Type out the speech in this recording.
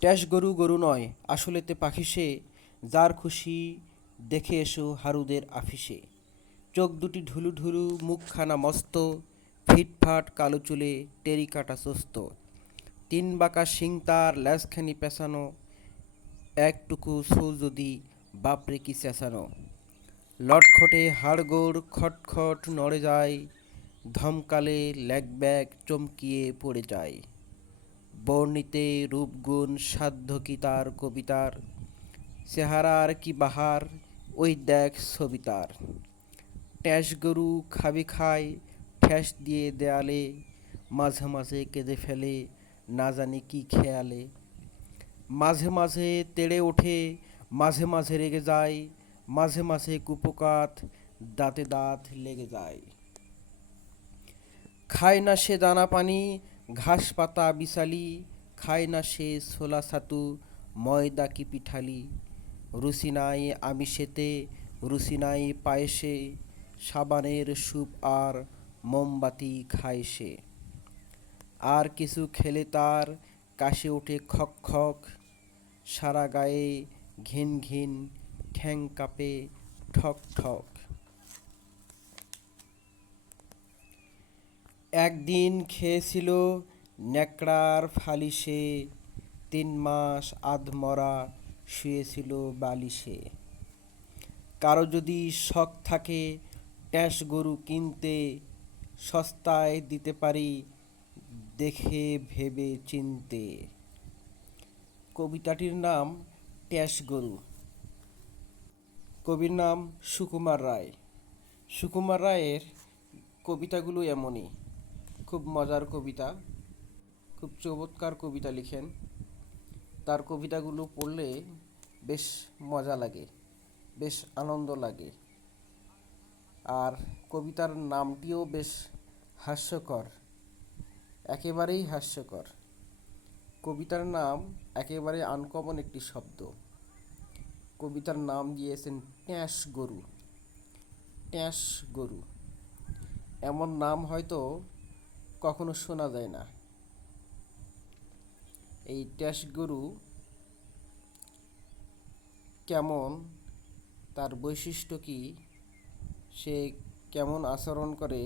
ট্যাস গরু গরু নয়, আসলেতে পাখি সে, যার খুশি দেখে এসো হারুদের আফিসে। চোখ দুটি ঢুলু ঢুলু, মুখখানা মস্ত, ফিটফাট কালো চুলে টেরি কাটা সুস্থ। তিন বাঁকা শিং তার ল্যাসখানি পেঁচানো, একটুকু সৌ যদি বাপরে কি চেঁচানো। লটখটে হাড়গোড় খটখট নড়ে যায়, ধমকালে ল্যাগ ব্যাগ চমকিয়ে পড়ে যায়। বর্ণিতে রূপগুণ, সাধ্য কি তার কবিতার? চেহারার কি বাহার, ওই দেখ ছবি তার। ট্যাস গরু খাবি খায়, ঠ্যাস দিয়ে দেয়ালে, মাঝে মাঝে কেঁদে ফেলে, না জানি কি খেয়ালে। মাঝে মাঝে তেড়ে ওঠে, মাঝে মাঝে রেগে যায়, মাঝে মাঝে কুপোকাত, দাঁতে দাঁত লেগে যায়। খায় না সে দানা পানি ঘাস পাতা বিশালি, খায় না সে ছোলা ছাতু, ময়দা কি পিঠালি। রুচি নাই আমিষেতে, রুচি নাই পায়েসে, সাবানের স্যুপ আর মোমবাতি খায় সে। আর কিছু খেলে তার কাশে ওঠে খক খক, সারা গায়ে ঘিন ঘিন ঠ্যাং কাঁপে ঠক ঠক। একদিন খেয়েছিল ন্যাকড়ার ফালিশে, তিন মাস আধমরা শুয়েছিল বালিশে। কারও যদি শখ থাকে ট্যাস গরু কিনতে, সস্তায় দিতে পারি দেখে ভেবে চিনতে। কবিতাটির নাম ট্যাস গরু। কবির নাম সুকুমার রায়। সুকুমার রায়ের কবিতাগুলো এমনই। খুব মজার কবিতা, খুব চমৎকার কবিতা লিখেন। তার কবিতাগুলো পড়লে বেশ মজা লাগে, বেশ আনন্দ লাগে। আর কবিতার নামটিও বেশ হাস্যকর, একেবারেই হাস্যকর। কবিতার নাম একেবারে আনকমন একটি শব্দ। কবিতার নাম দিয়েছেন ট্যাঁস গরু ট্যাঁস গরু। এমন নাম হয়তো কখনো শোনা যায় না। এই ট্যাস গরু কেমন, তার বৈশিষ্ট্য কি, সে কেমন আচরণ করে